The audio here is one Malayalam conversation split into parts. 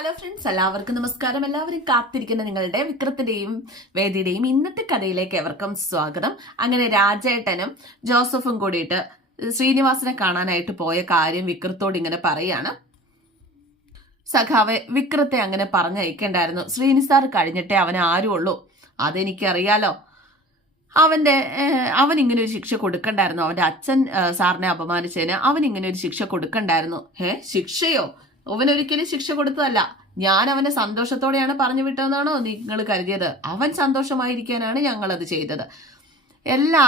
ഹലോ ഫ്രണ്ട്സ് എല്ലാവർക്കും നമസ്കാരം. എല്ലാവരും കാത്തിരിക്കുന്ന നിങ്ങളുടെ വിക്രത്തിന്റെയും വേദിയുടെയും ഇന്നത്തെ കഥയിലേക്ക് എവർക്കും സ്വാഗതം. അങ്ങനെ രാജേട്ടനും ജോസഫും കൂടിയിട്ട് ശ്രീനിവാസനെ കാണാനായിട്ട് പോയ കാര്യം വിക്രത്തോട് ഇങ്ങനെ പറയാണ്. സഖാവെ വിക്രത്തെ അങ്ങനെ പറഞ്ഞയക്കേണ്ടായിരുന്നു. ശ്രീനിസാർ കഴിഞ്ഞിട്ടേ അവൻ ആരും ഉള്ളൂ അതെനിക്കറിയാലോ. അവന്റെ അവൻ ഇങ്ങനെ ഒരു ശിക്ഷ കൊടുക്കണ്ടായിരുന്നു. അവന്റെ അച്ഛൻ ഏഹ്, സാറിനെ അപമാനിച്ചതിന് അവൻ ഇങ്ങനെ ഒരു ശിക്ഷ കൊടുക്കണ്ടായിരുന്നു. ഏ ശിക്ഷയോ? അവൻ ഒരിക്കലും ശിക്ഷ കൊടുത്തതല്ല. ഞാൻ അവനെ സന്തോഷത്തോടെയാണ് പറഞ്ഞു വിട്ടതെന്നാണോ നിങ്ങൾ കരുതിയത്? അവൻ സന്തോഷമായിരിക്കാനാണ് ഞങ്ങൾ അത് ചെയ്തത്. എല്ലാ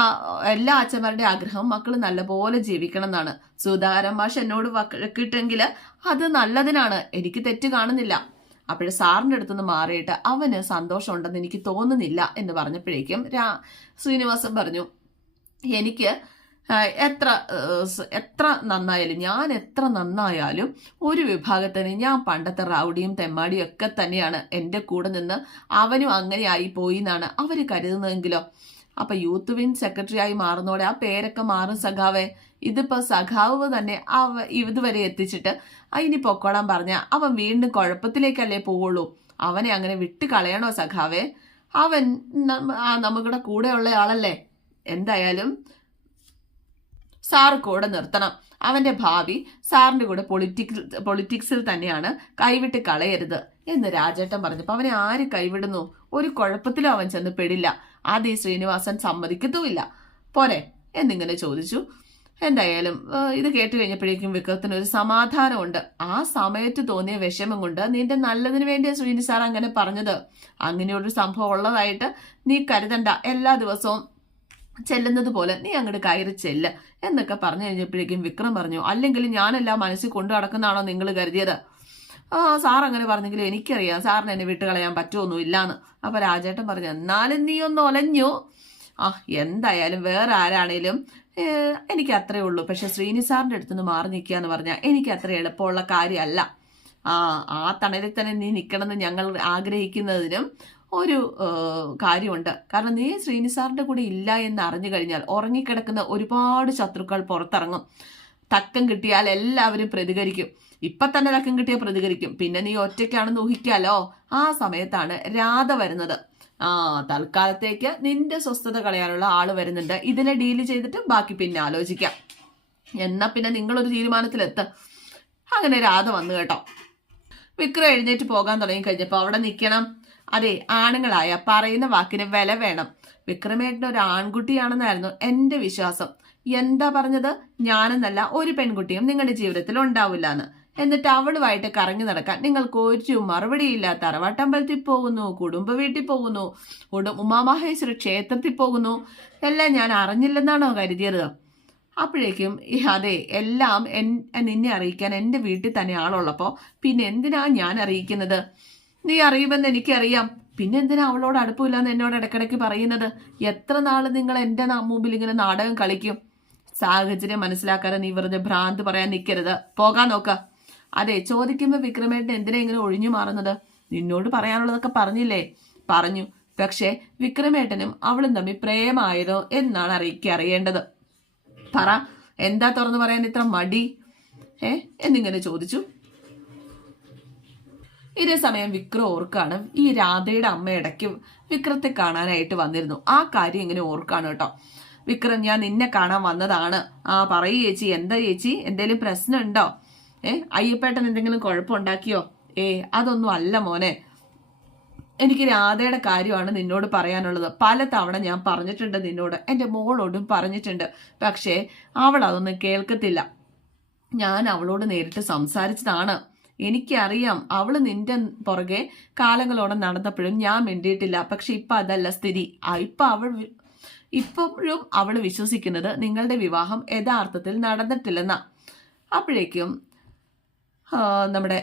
എല്ലാ അച്ഛന്മാരുടെ ആഗ്രഹം മക്കൾ നല്ലപോലെ ജീവിക്കണം എന്നാണ് സുധാകരൻ മാഷ് എന്നോട് വക്കിട്ടെങ്കിൽ അത് നല്ലതിനാണ്. എനിക്ക് തെറ്റ് കാണുന്നില്ല. അപ്പോൾ സാറിന്റെ അടുത്തുനിന്ന് മാറിയിട്ട് അവന് സന്തോഷമുണ്ടെന്ന് എനിക്ക് തോന്നുന്നില്ല എന്ന് പറഞ്ഞപ്പോഴേക്കും രാ ശ്രീനിവാസൻ പറഞ്ഞു എനിക്ക് എത്ര എത്ര നന്നായാലും ഞാൻ എത്ര നന്നായാലും ഒരു വിഭാഗത്തിന് ഞാൻ പണ്ടത്തെ റൗഡിയും തെമ്മാടിയും ഒക്കെ തന്നെയാണ് എന്റെ കൂടെ നിന്ന് അവനും അങ്ങനെ ആയി എന്നാണ് അവർ കരുതുന്നതെങ്കിലോ? അപ്പം യൂത്ത് വിൻ സെക്രട്ടറി ആയി മാറുന്നതോടെ ആ പേരൊക്കെ മാറും സഖാവേ. ഇതിപ്പോൾ സഖാവ് തന്നെ അവ ഇതുവരെ എത്തിച്ചിട്ട് ഇനി പൊക്കോളാൻ പറഞ്ഞ അവൻ വീണ്ടും കുഴപ്പത്തിലേക്കല്ലേ പോവുള്ളൂ. അവനെ അങ്ങനെ വിട്ട് കളയണോ സഖാവേ? അവൻ നമ്മുടെ കൂടെയുള്ള ആളല്ലേ? എന്തായാലും സാറ് കൂടെ നിർത്തണം. അവന്റെ ഭാവി സാറിന്റെ കൂടെ പൊളിറ്റിക്സ് പൊളിറ്റിക്സിൽ തന്നെയാണ് കൈവിട്ട് കളയരുത് എന്ന് രാജേട്ടൻ പറഞ്ഞപ്പോൾ അവനെ ആര് കൈവിടുന്നു? ഒരു കുഴപ്പത്തിലും അവൻ ചെന്ന് പെടില്ല. അത് ഈ ശ്രീനിവാസൻ സമ്മതിക്കത്തുമില്ല. പോരെ എന്നിങ്ങനെ ചോദിച്ചു. എന്തായാലും ഇത് കേട്ട് കഴിഞ്ഞപ്പോഴേക്കും വിക്രത്തിന് ഒരു സമാധാനമുണ്ട്. ആ സമയത്ത് തോന്നിയ വിഷമം കൊണ്ട് നിന്റെ നല്ലതിന് വേണ്ടിയാ ശ്രീനി സാർ അങ്ങനെ പറഞ്ഞത്. അങ്ങനെയൊരു സംഭവം ഉള്ളതായിട്ട് നീ കരുതണ്ട. എല്ലാ ദിവസവും ചെല്ലുന്നത് പോലെ നീ അങ്ങോട്ട് കയറി ചെല്ല് എന്നൊക്കെ പറഞ്ഞു കഴിഞ്ഞപ്പോഴേക്കും വിക്രം പറഞ്ഞു അല്ലെങ്കിൽ ഞാനെല്ലാം മനസ്സിൽ കൊണ്ടു നടക്കുന്നതാണോ നിങ്ങൾ കരുതിയത്? ആ സാർ അങ്ങനെ പറഞ്ഞെങ്കിലും എനിക്കറിയാം. സാറിന് എന്നെ വിട്ട് കളയാൻ പറ്റുമൊന്നും ഇല്ലാന്ന് അപ്പൊ രാജേട്ടൻ പറഞ്ഞു എന്നാലും നീ ഒന്ന് ഒലഞ്ഞു. ആ എന്തായാലും വേറെ ആരാണേലും എനിക്ക് അത്രേ ഉള്ളൂ. പക്ഷെ ശ്രീനി സാറിന്റെ അടുത്തുനിന്ന് മാറി നിൽക്കുക എന്ന് പറഞ്ഞാൽ എനിക്ക് അത്ര എളുപ്പമുള്ള കാര്യമല്ല. ആ ആ തണലിൽ തന്നെ നീ നിൽക്കണമെന്ന് ഞങ്ങൾ ആഗ്രഹിക്കുന്നതിനും ഒരു കാര്യമുണ്ട്. കാരണം നീ ശ്രീനിസാറിന്റെ കൂടെ ഇല്ല എന്ന് അറിഞ്ഞു കഴിഞ്ഞാൽ ഉറങ്ങിക്കിടക്കുന്ന ഒരുപാട് ശത്രുക്കൾ പുറത്തിറങ്ങും. തക്കം കിട്ടിയാൽ എല്ലാവരും പ്രതികരിക്കും. ഇപ്പൊ തന്നെ തക്കം കിട്ടിയാൽ പ്രതികരിക്കും. പിന്നെ നീ ഒറ്റയ്ക്കാണെന്ന് ഊഹിക്കാലോ? ആ സമയത്താണ് രാധ വരുന്നത്. ആ തൽക്കാലത്തേക്ക് നിന്റെ സ്വസ്ഥത കളയാനുള്ള ആൾ വരുന്നുണ്ട്. ഇതിനെ ഡീൽ ചെയ്തിട്ട് ബാക്കി പിന്നെ ആലോചിക്കാം. എന്നാ പിന്നെ നിങ്ങളൊരു തീരുമാനത്തിലെത്ത. അങ്ങനെ രാധ വന്നു കേട്ടോ. വിക്രം എഴുന്നേറ്റ് പോകാൻ തുടങ്ങി കഴിഞ്ഞപ്പോൾ അവിടെ നിൽക്കണം. അതെ ആണുങ്ങളായ പറയുന്ന വാക്കിന് വില വേണം. വിക്രമേട്ടൻ ഒരു ആൺകുട്ടിയാണെന്നായിരുന്നു എന്റെ വിശ്വാസം. എന്താ പറഞ്ഞത്? ഞാനെന്നല്ല ഒരു പെൺകുട്ടിയും നിങ്ങളുടെ ജീവിതത്തിൽ ഉണ്ടാവില്ല എന്ന് എന്നിട്ട് അവളുമായിട്ട് കറങ്ങി നടക്കാൻ നിങ്ങൾക്ക് ഒരു മറുപടിയില്ല തറവാട്ടമ്പലത്തിൽ പോകുന്നു കുടുംബ വീട്ടിൽ പോകുന്നു ഉമാമഹേശ്വര ക്ഷേത്രത്തിൽ പോകുന്നു. എല്ലാം ഞാൻ അറിഞ്ഞില്ലെന്നാണോ കരുതിയത്? അപ്പോഴേക്കും അതെ എല്ലാം എൻ നിന്നെ അറിയിക്കാൻ എന്റെ വീട്ടിൽ തന്നെ ആളുള്ളപ്പോൾ പിന്നെ എന്തിനാ ഞാൻ അറിയിക്കുന്നത്? നീ അറിയുമെന്ന് എനിക്കറിയാം. പിന്നെ എന്തിനാ അവളോട് അടുപ്പമില്ലാന്ന് എന്നോട് ഇടയ്ക്കിടയ്ക്ക് പറയുന്നത്? എത്ര നാൾ നിങ്ങൾ എന്റെ മുമ്പിൽ ഇങ്ങനെ നാടകം കളിക്കും? സാഹചര്യം മനസ്സിലാക്കാതെ നീ വെറുതെ ഭ്രാന്ത് പറയാൻ നിൽക്കരുത് പോകാൻ നോക്ക. അതെ ചോദിക്കുമ്പോൾ വിക്രമേട്ടൻ എന്തിനാ ഇങ്ങനെ ഒഴിഞ്ഞു മാറുന്നത്? നിന്നോട് പറയാനുള്ളതൊക്കെ പറഞ്ഞില്ലേ? പറഞ്ഞു. പക്ഷേ വിക്രമേട്ടനും അവളും തമ്മിൽ പ്രേമായതോ എന്നാണ് അറിയിക്ക അറിയേണ്ടത്. പറ. എന്താ തുറന്നു പറയാൻ ഇത്ര മടി? ഏ? എന്നിങ്ങനെ ചോദിച്ചു. ഇതേ സമയം വിക്രം ഓർക്കാണ്. ഈ രാധയുടെ അമ്മ ഇടയ്ക്ക് വിക്രത്തെ കാണാനായിട്ട് വന്നിരുന്നു. ആ കാര്യം ഇങ്ങനെ ഓർക്കാണ് കേട്ടോ? വിക്രം ഞാൻ നിന്നെ കാണാൻ വന്നതാണ്. ആ പറയൂ ചേച്ചി. എന്താ ചേച്ചി? എന്തേലും പ്രശ്നമുണ്ടോ? ഏ അയ്യപ്പേട്ടൻ എന്തെങ്കിലും കുഴപ്പമുണ്ടാക്കിയോ? ഏ അതൊന്നും അല്ല മോനെ. എനിക്ക് രാധയുടെ കാര്യമാണ് നിന്നോട് പറയാനുള്ളത്. പല തവണ ഞാൻ പറഞ്ഞിട്ടുണ്ട് നിന്നോട്. എന്റെ മോളോടും പറഞ്ഞിട്ടുണ്ട്. പക്ഷേ അവൾ അതൊന്നും കേൾക്കത്തില്ല. ഞാൻ അവളോട് നേരിട്ട് സംസാരിച്ചതാണ്. എനിക്കറിയാം അവൾ നിന്റെ പുറകെ കാലങ്ങളോടെ നടന്നപ്പോഴും ഞാൻ മിണ്ടിയിട്ടില്ല. പക്ഷെ ഇപ്പൊ അതല്ല സ്ഥിതി. ഇപ്പൊ അവൾ ഇപ്പോഴും അവൾ വിശ്വസിക്കുന്നത് നിങ്ങളുടെ വിവാഹം യഥാർത്ഥത്തിൽ നടന്നിട്ടില്ലെന്ന. അപ്പോഴേക്കും നമ്മുടെ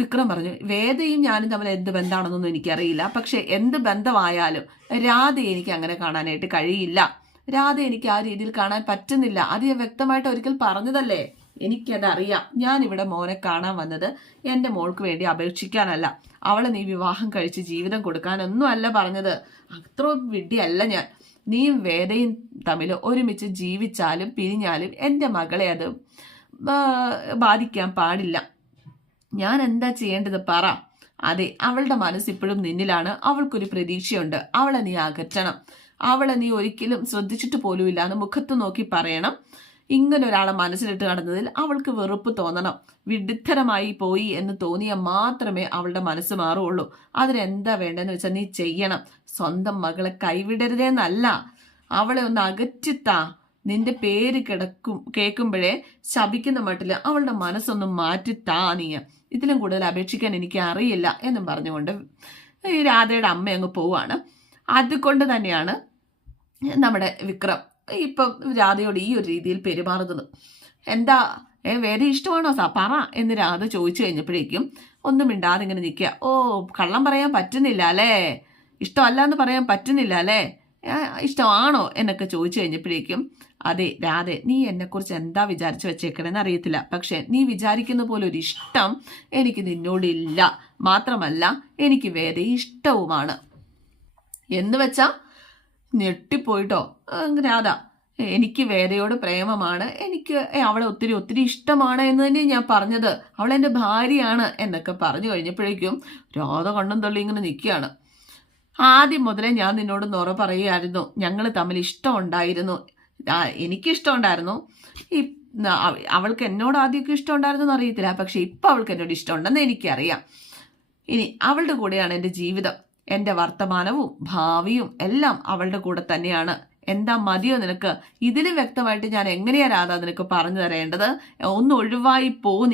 വിക്രം പറഞ്ഞു വേദയും ഞാനും തമ്മിൽ എന്ത് ബന്ധമാണെന്നൊന്നും എനിക്കറിയില്ല. പക്ഷെ എന്ത് ബന്ധമായാലും രാധ എനിക്ക് അങ്ങനെ കാണാനായിട്ട് കഴിയില്ല. രാധ എനിക്ക് ആ രീതിയിൽ കാണാൻ പറ്റുന്നില്ല. അത് വ്യക്തമായിട്ട് ഒരിക്കൽ പറഞ്ഞതല്ലേ? എനിക്കതറിയാം. ഞാൻ ഇവിടെ മോനെ കാണാൻ വന്നത് എന്റെ മോൾക്ക് വേണ്ടി അപേക്ഷിക്കാനല്ല. അവളെ നീ വിവാഹം കഴിച്ച് ജീവിതം കൊടുക്കാനൊന്നും അല്ല പറഞ്ഞത്. അത്ര വിഡ്ഢിയല്ല ഞാൻ. നീയും വേദയും തമ്മിൽ ഒരുമിച്ച് ജീവിച്ചാലും പിരിഞ്ഞാലും എന്റെ മകളെ അത് ബാധിക്കാൻ പാടില്ല. ഞാൻ എന്താ ചെയ്യേണ്ടത് പറ. അതെ അവളുടെ മനസ്സ് ഇപ്പോഴും നിന്നിലാണ്. അവൾക്കൊരു പ്രതീക്ഷയുണ്ട്. അവളെ നീ അകറ്റണം. അവളെ നീ ഒരിക്കലും ശ്രദ്ധിച്ചിട്ട് പോലുമില്ല എന്ന് മുഖത്ത് നോക്കി പറയണം. ഇങ്ങനെ ഒരാളെ മനസ്സിലിട്ട് നടന്നതിൽ അവൾക്ക് വെറുപ്പ് തോന്നണം. വിഡിത്തരമായി പോയി എന്ന് തോന്നിയാൽ മാത്രമേ അവളുടെ മനസ്സ് മാറുള്ളൂ അതിനെന്താ വേണ്ടെന്ന് വെച്ചാൽ നീ ചെയ്യണം. സ്വന്തം മകളെ കൈവിടരുതേന്നല്ല. അവളെ ഒന്ന് അകറ്റിത്താ. നിന്റെ പേര് കിടക്കും കേൾക്കുമ്പോഴേ ശപിക്കുന്ന മട്ടിൽ അവളുടെ മനസ്സൊന്ന് മാറ്റിത്താ നീ. ഇതിലും കൂടുതൽ അപേക്ഷിക്കാൻ എനിക്ക് അറിയില്ല എന്നും പറഞ്ഞുകൊണ്ട് ഈ രാധയുടെ അമ്മ അങ്ങ് പോവാണ്. അതുകൊണ്ട് തന്നെയാണ് നമ്മുടെ വിക്രം. ഇപ്പം രാധയോട് ഈ ഒരു രീതിയിൽ പെരുമാറുന്നത്. എന്താ ഏ വേറെ ഇഷ്ടമാണോ? സാ പറ എന്ന് രാധ ചോദിച്ചു കഴിഞ്ഞപ്പോഴേക്കും ഒന്നും മിണ്ടാതെ ഇങ്ങനെ നിൽക്കുക. ഓ കള്ളം പറയാൻ പറ്റുന്നില്ല അല്ലേ? ഇഷ്ടമല്ല എന്ന് പറയാൻ പറ്റുന്നില്ല അല്ലേ? ഇഷ്ടമാണോ എന്നൊക്കെ ചോദിച്ചു കഴിഞ്ഞപ്പോഴേക്കും അതെ രാധെ നീ എന്നെക്കുറിച്ച് എന്താ വിചാരിച്ചു വെച്ചേക്കണെന്ന് അറിയത്തില്ല. പക്ഷെ നീ വിചാരിക്കുന്ന പോലെ ഒരു ഇഷ്ടം എനിക്ക് നിന്നോടില്ല മാത്രമല്ല എനിക്ക് വേറെ ഇഷ്ടവുമാണ്. എന്ന് വെച്ചാ ഞെട്ടിപ്പോയിട്ടോ? രാധ എനിക്ക് വേദയോട് പ്രേമമാണ് എനിക്ക് അവളെ ഒത്തിരി ഒത്തിരി ഇഷ്ടമാണ് എന്ന് തന്നെ ഞാൻ പറഞ്ഞത്. അവൾ എന്റെ ഭാര്യയാണ് എന്നൊക്കെ പറഞ്ഞു കഴിഞ്ഞപ്പോഴേക്കും രാധ കണ്ണും തള്ളി ഇങ്ങനെ നിൽക്കുകയാണ്. ആദ്യം മുതലേ ഞാൻ നിന്നോട് നുറ പറയുമായിരുന്നു ഞങ്ങൾ തമ്മിൽ ഇഷ്ടമുണ്ടായിരുന്നു എനിക്കിഷ്ടമുണ്ടായിരുന്നു ഈ അവൾക്ക് എന്നോട് ആദ്യമൊക്കെ ഇഷ്ടമുണ്ടായിരുന്നു അറിയത്തില്ല പക്ഷെ ഇപ്പം അവൾക്ക് എന്നോട് ഇഷ്ടമുണ്ടെന്ന് എനിക്കറിയാം. ഇനി അവളുടെ കൂടെയാണ് എന്റെ ജീവിതം. എന്റെ വർത്തമാനവും ഭാവിയും എല്ലാം അവളുടെ കൂടെ തന്നെയാണ്. എന്താ മതിയോ നിനക്ക്? ഇതിലും വ്യക്തമായിട്ട് ഞാൻ എങ്ങനെയാ രാധ നിനക്ക് പറഞ്ഞു തരേണ്ടത്? ഒന്ന് ഒഴിവായി പോ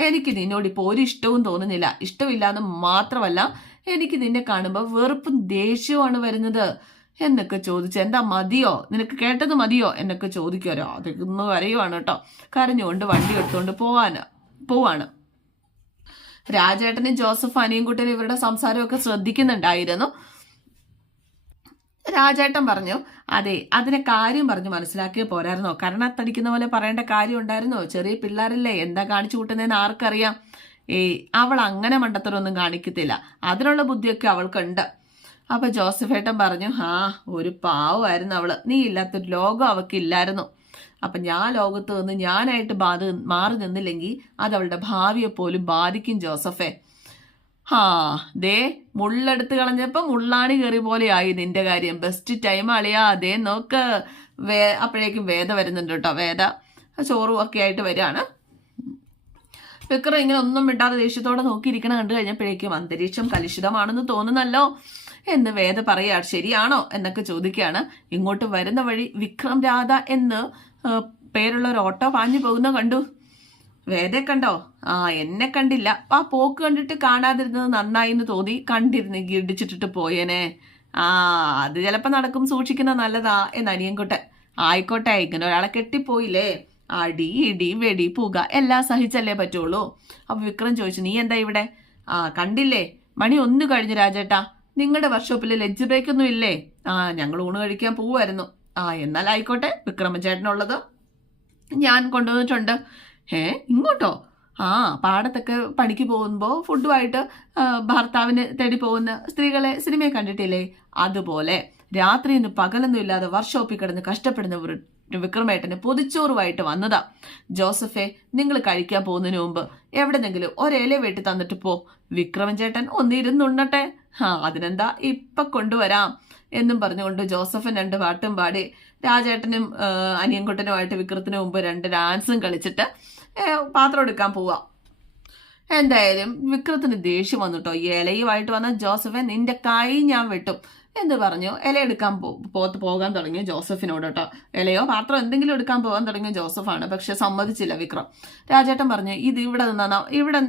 എനിക്ക് നിന്നോട് ഇപ്പോൾ ഒരു ഇഷ്ടവും തോന്നുന്നില്ല. ഇഷ്ടമില്ലാന്ന് മാത്രമല്ല എനിക്ക് നിന്നെ കാണുമ്പോൾ വെറുപ്പും ദേഷ്യവുമാണ് വരുന്നത്. എന്നൊക്കെ ചോദിച്ചു എന്താ മതിയോ? നിനക്ക് കേട്ടത് മതിയോ? എന്നൊക്കെ ചോദിക്കുമല്ലോ അതൊന്ന് വരയുവാണ് കേട്ടോ. കരഞ്ഞുകൊണ്ട് വണ്ടി എടുത്തുകൊണ്ട് പോവാന് പോവാണ്. രാജേട്ടനും ജോസഫ് അനിയൻകുട്ടനും ഇവരുടെ സംസാരമൊക്കെ ശ്രദ്ധിക്കുന്നുണ്ടായിരുന്നു. രാജേട്ടൻ പറഞ്ഞു അതെ അതിനെ കാര്യം പറഞ്ഞു മനസ്സിലാക്കിയ പോരായിരുന്നോ. കരണത്തടിക്കുന്ന പോലെ പറയേണ്ട കാര്യം ഉണ്ടായിരുന്നോ ചെറിയ പിള്ളേരല്ലേ എന്താ കാണിച്ചു കൂട്ടുന്നതെന്ന് ആർക്കറിയാം. ഏയ് അവൾ അങ്ങനെ മണ്ടത്തരൊന്നും കാണിക്കത്തില്ല. അതിനുള്ള ബുദ്ധിയൊക്കെ അവൾക്കുണ്ട്. അപ്പൊ ജോസഫേട്ടൻ പറഞ്ഞു ആ ഒരു പാവമായിരുന്നു അവൾ. നീ ഇല്ലാത്തൊരു ലോകം അവക്കില്ലായിരുന്നു. അപ്പൊ ഞാൻ ലോകത്ത് നിന്ന് ഞാനായിട്ട് ബാധ മാറി നിന്നില്ലെങ്കിൽ അത് അവളുടെ ഭാവിയെ പോലും ബാധിക്കും ജോസഫേ. ഹാ ദേ മുള്ളെടുത്ത് കളഞ്ഞപ്പോ മുള്ളാണി കയറി പോലെ ആയി നിന്റെ കാര്യം. ബെസ്റ്റ് ടൈം അളിയാ. അതേ നോക്ക്. വേ അപ്പോഴേക്കും വേദ വരുന്നുണ്ട് കേട്ടോ. വേദ ചോറും ഒക്കെ ആയിട്ട് വരികയാണ്. വിക്രം ഇങ്ങനെ ഒന്നും വിട്ടാതെ ദേഷ്യത്തോടെ നോക്കിയിരിക്കണം കണ്ടു കഴിഞ്ഞപ്പോഴേക്കും അന്തരീക്ഷം കലുഷിതമാണെന്ന് തോന്നുന്നല്ലോ എന്ന് വേദ പറയാ. ശരിയാണോ എന്നൊക്കെ ചോദിക്കുകയാണ്. ഇങ്ങോട്ട് വരുന്ന വഴി വിക്രം രാധ എന്ന് പേരുള്ള ഒരു ഓട്ടോ പാഞ്ഞു പോകുന്ന കണ്ടു. വേദ കണ്ടോ? ആ എന്നെ കണ്ടില്ല. ആ പോക്ക് കണ്ടിട്ട് കാണാതിരുന്നത് നന്നായി എന്ന് തോന്നി. കണ്ടിരുന്നെങ്കിൽ ഇടിച്ചിട്ടിട്ട് പോയേനെ. ആ അത് ചിലപ്പോ നടക്കും സൂക്ഷിക്കുന്ന നല്ലതാ എന്ന് അനിയൻകുട്ടൻ. ആയിക്കോട്ടെ ഇങ്ങനെ ഒരാളെ കെട്ടിപ്പോയില്ലേ? അടി ഇടി വെടി പുക എല്ലാം സഹിച്ചല്ലേ പറ്റുള്ളൂ. അപ്പൊ വിക്രം ചോദിച്ചു നീ എന്താ ഇവിടെ? ആ കണ്ടില്ലേ. മണി ഒന്ന് കഴിഞ്ഞു രാജേട്ടാ. നിങ്ങളുടെ വർക്ക്ഷോപ്പിൽ ലഞ്ച് ബ്രേക്ക് ഒന്നും ഇല്ലേ? ആ ഞങ്ങൾ ഊണ് കഴിക്കാൻ പോവായിരുന്നു ആ എന്നാൽ ആയിക്കോട്ടെ വിക്രമചേട്ടനുള്ളത്. ഞാൻ കൊണ്ടുവന്നിട്ടുണ്ട്. ഏ ഇങ്ങോട്ടോ? ആ പാടത്തൊക്കെ പണിക്ക് പോകുമ്പോൾ ഫുഡുമായിട്ട് ഭർത്താവിന് തേടി പോകുന്ന സ്ത്രീകളെ സിനിമയെ കണ്ടിട്ടില്ലേ? അതുപോലെ രാത്രിന്ന് പകലൊന്നും ഇല്ലാതെ വർക്ക്ഷോപ്പിൽ കിടന്ന് കഷ്ടപ്പെടുന്ന വിക്രമേട്ടന് പൊതിച്ചോറുമായിട്ട് വന്നതാ. ജോസഫെ നിങ്ങൾ കഴിക്കാൻ പോകുന്നതിന് മുമ്പ് എവിടെന്നെങ്കിലും ഒരേല വെട്ടി തന്നിട്ട് പോ. വിക്രമൻ ചേട്ടൻ ഒന്നിരുന്നുണ്ണട്ടെ. ആ അതിനെന്താ ഇപ്പൊ കൊണ്ടുവരാം? എന്നും പറഞ്ഞുകൊണ്ട് ജോസഫൻ രണ്ട് പാട്ടും പാടി രാജേട്ടനും അനിയൻകുട്ടനുമായിട്ട് വിക്രത്തിന് മുമ്പ് രണ്ട് ഡാൻസും കളിച്ചിട്ട് പാത്രം എടുക്കാൻ പോവാ. എന്തായാലും വിക്രത്തിന് ദേഷ്യം വന്നിട്ടോ. ഇലയുമായിട്ട് വന്ന ജോസഫൻ നിന്റെ കൈ ഞാൻ വെട്ടും എന്ന് പറഞ്ഞു. ഇല എടുക്കാൻ പോത്ത് പോകാൻ തുടങ്ങിയ ജോസഫിനോട് കേട്ടോ ഇലയോ പാത്രം എന്തെങ്കിലും എടുക്കാൻ പോകാൻ തുടങ്ങിയ ജോസഫാണ്. പക്ഷെ സമ്മതിച്ചില്ല വിക്രം. രാജേട്ടൻ പറഞ്ഞു ഇത് ഇവിടെ നിന്നാ ഇവിടെ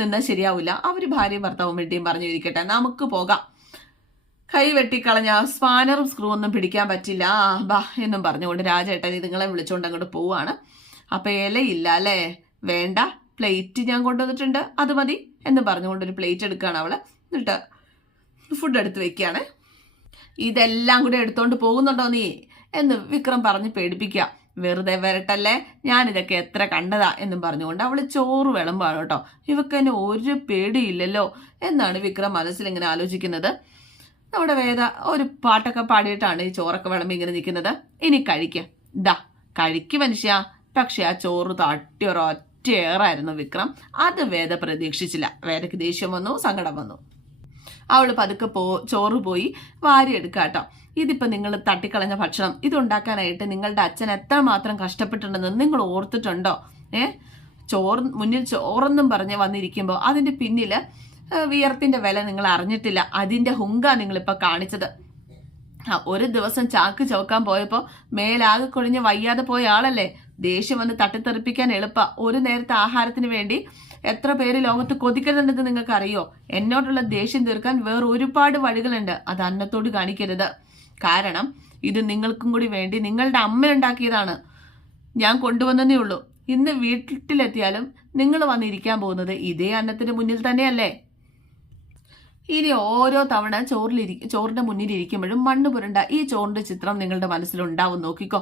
നിന്നാൽ ശരിയാവില്ല. അവർ ഭാര്യയും ഭർത്താവും വേണ്ടിയും പറഞ്ഞു ഇരിക്കട്ടെ നമുക്ക് പോകാം. കൈ വെട്ടിക്കളഞ്ഞ സ്പാനറും സ്ക്രൂ ഒന്നും പിടിക്കാൻ പറ്റില്ല. ബാ എന്നും പറഞ്ഞുകൊണ്ട് രാജേട്ടൻ ഇതുങ്ങളെ വിളിച്ചുകൊണ്ട് അങ്ങോട്ട് പോവാണ്. അപ്പൊ ഇലയില്ല അല്ലേ? വേണ്ട പ്ലേറ്റ് ഞാൻ കൊണ്ടുവന്നിട്ടുണ്ട്. അത് മതി എന്ന് പറഞ്ഞുകൊണ്ട് ഒരു പ്ലേറ്റ് എടുക്കുകയാണ് അവൾ. എന്നിട്ട് ഫുഡ് എടുത്ത് വെക്കുകയാണ് ഇതെല്ലാം കൂടി എടുത്തോണ്ട് പോകുന്നുണ്ടോ നീ? എന്ന് വിക്രം പറഞ്ഞ് പേടിപ്പിക്കുക വെറുതെ വരട്ടല്ലേ? ഞാനിതൊക്കെ എത്ര കണ്ടതാ എന്നും പറഞ്ഞുകൊണ്ട് അവൾ ചോറ് വിളമ്പാണ് കേട്ടോ. ഇവക്ക് തന്നെ ഒരു പേടിയില്ലല്ലോ എന്നാണ് വിക്രം മനസ്സിൽ ഇങ്ങനെ ആലോചിക്കുന്നത്. നമ്മുടെ വേദ ഒരു പാട്ടൊക്കെ പാടിയിട്ടാണ് ഈ ചോറൊക്കെ വിളമ്പി ഇങ്ങനെ നിൽക്കുന്നത്. ഇനി കഴിക്ക. ദാ കഴിക്ക് മനുഷ്യ. പക്ഷെ ആ ചോറ് തട്ടി ഒരൊറ്റ ഒറ്റയേറായിരുന്നു വിക്രം. അത് വേദ പ്രതീക്ഷിച്ചില്ല. വേദയ്ക്ക് ദേഷ്യം വന്നു സങ്കടം വന്നു. അവൾ പതുക്കെ പോ ചോറ് പോയി വാരിയെടുക്കുക കേട്ടോ ഇതിപ്പോൾ നിങ്ങൾ തട്ടിക്കളഞ്ഞ ഭക്ഷണം. ഇതുണ്ടാക്കാനായിട്ട് നിങ്ങളുടെ അച്ഛൻ എത്രമാത്രം കഷ്ടപ്പെട്ടിട്ടുണ്ടെന്ന് നിങ്ങൾ ഓർത്തിട്ടുണ്ടോ? ഏ? ചോറ് മുന്നിൽ ചോറെന്നും പറഞ്ഞ് വന്നിരിക്കുമ്പോൾ അതിന്റെ പിന്നിൽ വിയർപ്പിന്റെ വില നിങ്ങൾ അറിഞ്ഞിട്ടില്ല. അതിന്റെ ഹുങ്ക നിങ്ങളിപ്പോൾ കാണിച്ചത്. ഒരു ദിവസം ചാക്ക് ചോക്കാൻ പോയപ്പോൾ മേലാകെ കൊഴിഞ്ഞ് വയ്യാതെ പോയ ആളല്ലേ? ദേഷ്യം വന്ന് തട്ടിത്തെറിപ്പിക്കാൻ എളുപ്പ. ഒരു നേരത്തെ ആഹാരത്തിന് വേണ്ടി എത്ര പേര് ലോകത്ത് കൊതിക്കുന്നുണ്ടെന്ന് നിങ്ങൾക്ക് അറിയോ എന്നോടുള്ള ദേഷ്യം തീർക്കാൻ വേറെ ഒരുപാട് വഴികളുണ്ട്. അത് അന്നത്തോട് കാണിക്കരുത്. കാരണം ഇത് നിങ്ങൾക്കും കൂടി വേണ്ടി നിങ്ങളുടെ അമ്മ ഉണ്ടാക്കിയതാണ്. ഞാൻ കൊണ്ടുവന്നതേ ഉള്ളൂ. ഇന്ന് വീട്ടിലെത്തിയാലും നിങ്ങൾ വന്നിരിക്കാൻ പോകുന്നത് ഇതേ അന്നത്തിന്റെ മുന്നിൽ തന്നെയല്ലേ? ഇനി ഓരോ തവണ ചോറിലിരി ചോറിന്റെ മുന്നിൽ ഇരിക്കുമ്പോഴും മണ്ണ് പുരണ്ട ഈ ചോറിന്റെ ചിത്രം നിങ്ങളുടെ മനസ്സിലുണ്ടാവും. നോക്കിക്കോ.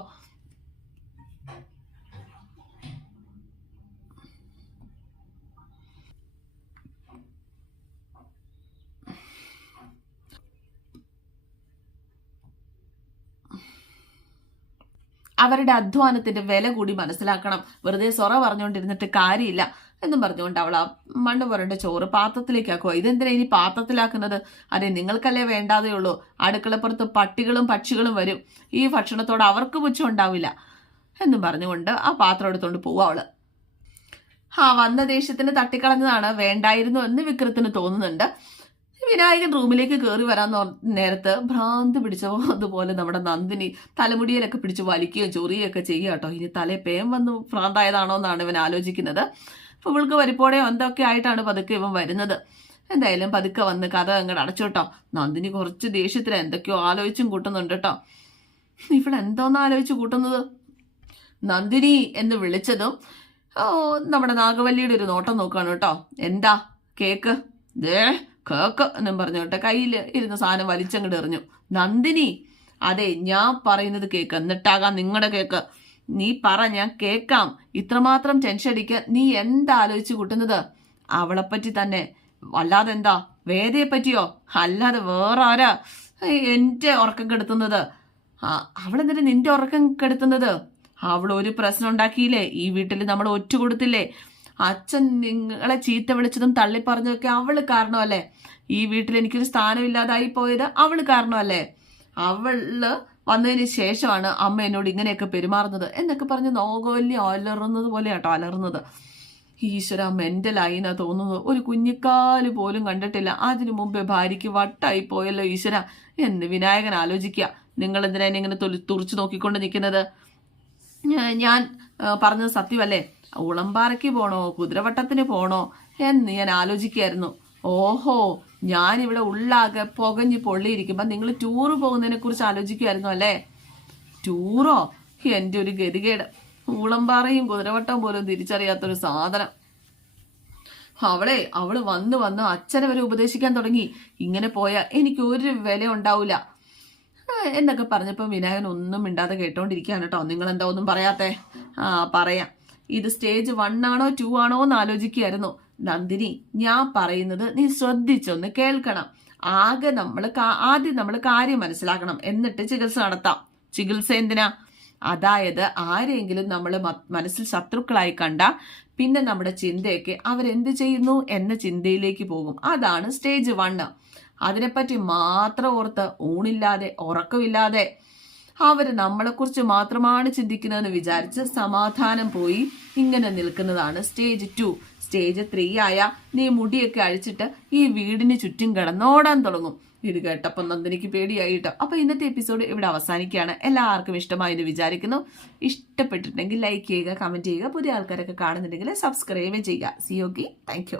അവരുടെ അധ്വാനത്തിന്റെ വില കൂടി മനസ്സിലാക്കണം. വെറുതെ സൊറ പറഞ്ഞുകൊണ്ടിരുന്നിട്ട് കാര്യമില്ല. എന്നും പറഞ്ഞുകൊണ്ട് അവൾ ആ മണ്ണ് പുരണ്ട ചോറ് പാത്രത്തിലേക്കാക്കുക ഇതെന്തിനാ ഇനി പാത്രത്തിലാക്കുന്നത്? അതെ നിങ്ങൾക്കല്ലേ വേണ്ടാതേ ഉള്ളൂ. അടുക്കളപ്പുറത്ത് പട്ടികളും പക്ഷികളും വരും. ഈ ഭക്ഷണത്തോട് അവർക്ക് പുച്ഛം ഉണ്ടാവില്ല എന്നും പറഞ്ഞുകൊണ്ട് ആ പാത്രം എടുത്തുകൊണ്ട് പോവുക അവൾ. ആ വന്ന ദേഷ്യത്തിന് തട്ടിക്കളഞ്ഞതാണ്. വേണ്ടായിരുന്നു എന്ന് വിക്രത്തിന് തോന്നുന്നുണ്ട്. വിനായകൻ റൂമിലേക്ക് കയറി വരാൻ നേരത്ത് ഭ്രാന്ത് പിടിച്ച അതുപോലെ നമ്മുടെ നന്ദിനി തലമുടിയിലൊക്കെ പിടിച്ച് വലിക്കുകയും ചൊറിയുകയൊക്കെ ചെയ്യുക കേട്ടോ. ഇനി തലേ പേം വന്ന് ഭ്രാന്തായതാണോ എന്നാണ് ഇവൻ ആലോചിക്കുന്നത്. അപ്പോൾ ഇവൾക്ക് വരിപ്പോടെയോ എന്തൊക്കെ ആയിട്ടാണ് പതുക്കെ ഇവൻ വരുന്നത്? എന്തായാലും പതുക്കെ വന്ന് കഥ അങ്ങോട്ട് അടച്ചു കേട്ടോ. നന്ദിനി കുറച്ച് ദേഷ്യത്തിൽ എന്തൊക്കെയോ ആലോചിച്ചും കൂട്ടുന്നുണ്ട് കേട്ടോ. ഇവൾ എന്തോന്ന് ആലോചിച്ച് കൂട്ടുന്നത്? നന്ദിനി എന്ന് വിളിച്ചതും ഓ നമ്മുടെ നാഗവല്ലിയുടെ ഒരു നോട്ടം നോക്കുകയാണ് കേട്ടോ. എന്താ? കേക്ക്? ദേ കേക്ക് എന്നും പറഞ്ഞു കേട്ടോ. കയ്യിൽ ഇരുന്ന സാധനം വലിച്ചങ്ങോട്ട് എറിഞ്ഞു. നന്ദിനി അതെ ഞാൻ പറയുന്നത് കേക്ക്. എന്നിട്ടാകാം നിങ്ങളുടെ കേക്ക്. നീ പറ ഞാൻ കേൾക്കാം. ഇത്രമാത്രം ടെൻഷൻ അടിക്കാൻ നീ എന്താ ആലോചിച്ച് കൂട്ടുന്നത്? അവളെപ്പറ്റി തന്നെ. വല്ലാതെ എന്താ വേദയെ പറ്റിയോ അല്ലാതെ വേറെ ആരാ? എന്റെ ഉറക്കം കെടുത്തുന്നത്. അവളെന്തിനാ നിന്റെ ഉറക്കം കെടുത്തുന്നത്? അവൾ ഒരു പ്രശ്നം ഉണ്ടാക്കിയില്ലേ? ഈ വീട്ടിൽ നമ്മൾ ഒറ്റ കൊടുത്തില്ലേ? അച്ഛൻ നിങ്ങളെ ചീത്ത വിളിച്ചതും തള്ളി പറഞ്ഞതൊക്കെ അവൾ കാരണമല്ലേ? ഈ വീട്ടിൽ എനിക്കൊരു സ്ഥാനമില്ലാതായി പോയത് അവൾ കാരണമല്ലേ? അവൾ വന്നതിന് ശേഷമാണ് അമ്മ എന്നോട് ഇങ്ങനെയൊക്കെ പെരുമാറുന്നത് എന്നൊക്കെ പറഞ്ഞ് നോകോല്ലി അലറുന്നത് പോലെ കേട്ടോ അലറുന്നത്. ഈശ്വര മെന്റലായിന്നാ തോന്നുന്നത്. ഒരു കുഞ്ഞിക്കാൽ പോലും കണ്ടിട്ടില്ല. അതിനു മുമ്പേ ഭാര്യയ്ക്ക് വട്ടായി പോയല്ലോ ഈശ്വര. എന്ന് വിനായകൻ ആലോചിക്കുക. നിങ്ങൾ എന്തിനാ ഇങ്ങനെ തുറച്ചു നോക്കിക്കൊണ്ട് നിൽക്കുന്നത്? ഞാൻ പറഞ്ഞത് സത്യമല്ലേ? ഉളമ്പാറയ്ക്ക് പോണോ? കുതിരവട്ടത്തിന് പോണോ? എന്ന് ഞാൻ ആലോചിക്കുകയായിരുന്നു. ഓഹോ ഞാനിവിടെ ഉള്ളാകെ പുകഞ്ഞ് പൊള്ളിയിരിക്കുമ്പോൾ നിങ്ങൾ ടൂറ് പോകുന്നതിനെ കുറിച്ച് ആലോചിക്കുമായിരുന്നു അല്ലേ? ടൂറോ എന്റെ ഒരു ഗതികേട്. ഊളമ്പാറയും കുതിരവട്ടം പോലും തിരിച്ചറിയാത്തൊരു സാധനം. അവളെ അവൾ വന്ന് വന്ന് അച്ഛനെ വരെ ഉപദേശിക്കാൻ തുടങ്ങി. ഇങ്ങനെ പോയാൽ എനിക്ക് ഒരു വില ഉണ്ടാവില്ല എന്നൊക്കെ പറഞ്ഞപ്പോൾ വിനായകൻ ഒന്നും മിണ്ടാതെ കേട്ടോണ്ടിരിക്കുകയാണ് കേട്ടോ നിങ്ങൾ എന്താ ഒന്നും പറയാത്തേ? ആ പറയാം. ഇത് സ്റ്റേജ് വൺ ആണോ ടു ആണോ എന്ന് ആലോചിക്കുകയായിരുന്നു. നന്ദിനി ഞാൻ പറയുന്നത് നീ ശ്രദ്ധിച്ചൊന്ന് കേൾക്കണം. ആകെ നമ്മൾ ആദ്യം നമ്മൾ കാര്യം മനസ്സിലാക്കണം. എന്നിട്ട് ചികിത്സ നടത്താം. ചികിത്സ എന്തിനാ? അതായത് ആരെങ്കിലും നമ്മൾ മനസ്സിൽ ശത്രുക്കളായി കണ്ട പിന്നെ നമ്മുടെ ചിന്തയൊക്കെ അവരെന്ത് ചെയ്യുന്നു എന്ന ചിന്തയിലേക്ക് പോകും. അതാണ് സ്റ്റേജ് വണ്ണ് അതിനെപ്പറ്റി മാത്രം ഓർത്ത് ഊണില്ലാതെ ഉറക്കമില്ലാതെ അവർ നമ്മളെക്കുറിച്ച് മാത്രമാണ് ചിന്തിക്കുന്നതെന്ന് വിചാരിച്ച് സമാധാനം പോയി ഇങ്ങനെ നിൽക്കുന്നതാണ് സ്റ്റേജ് ടു സ്റ്റേജ് ത്രീ ആയ നീ മുടിയൊക്കെ അഴിച്ചിട്ട് ഈ വീടിന് ചുറ്റും കിടന്നോടാൻ തുടങ്ങും. ഇത് കേട്ടപ്പം നന്ദിനിക്ക് പേടിയായിട്ടോ. അപ്പോൾ ഇന്നത്തെ എപ്പിസോഡ് ഇവിടെ അവസാനിക്കുകയാണ്. എല്ലാവർക്കും ഇഷ്ടമായി എന്ന് വിചാരിക്കുന്നു. ഇഷ്ടപ്പെട്ടിട്ടുണ്ടെങ്കിൽ ലൈക്ക് ചെയ്യുക കമന്റ് ചെയ്യുക. പുതിയ ആൾക്കാരൊക്കെ കാണുന്നുണ്ടെങ്കിൽ സബ്സ്ക്രൈബ് ചെയ്യുക. C okay thank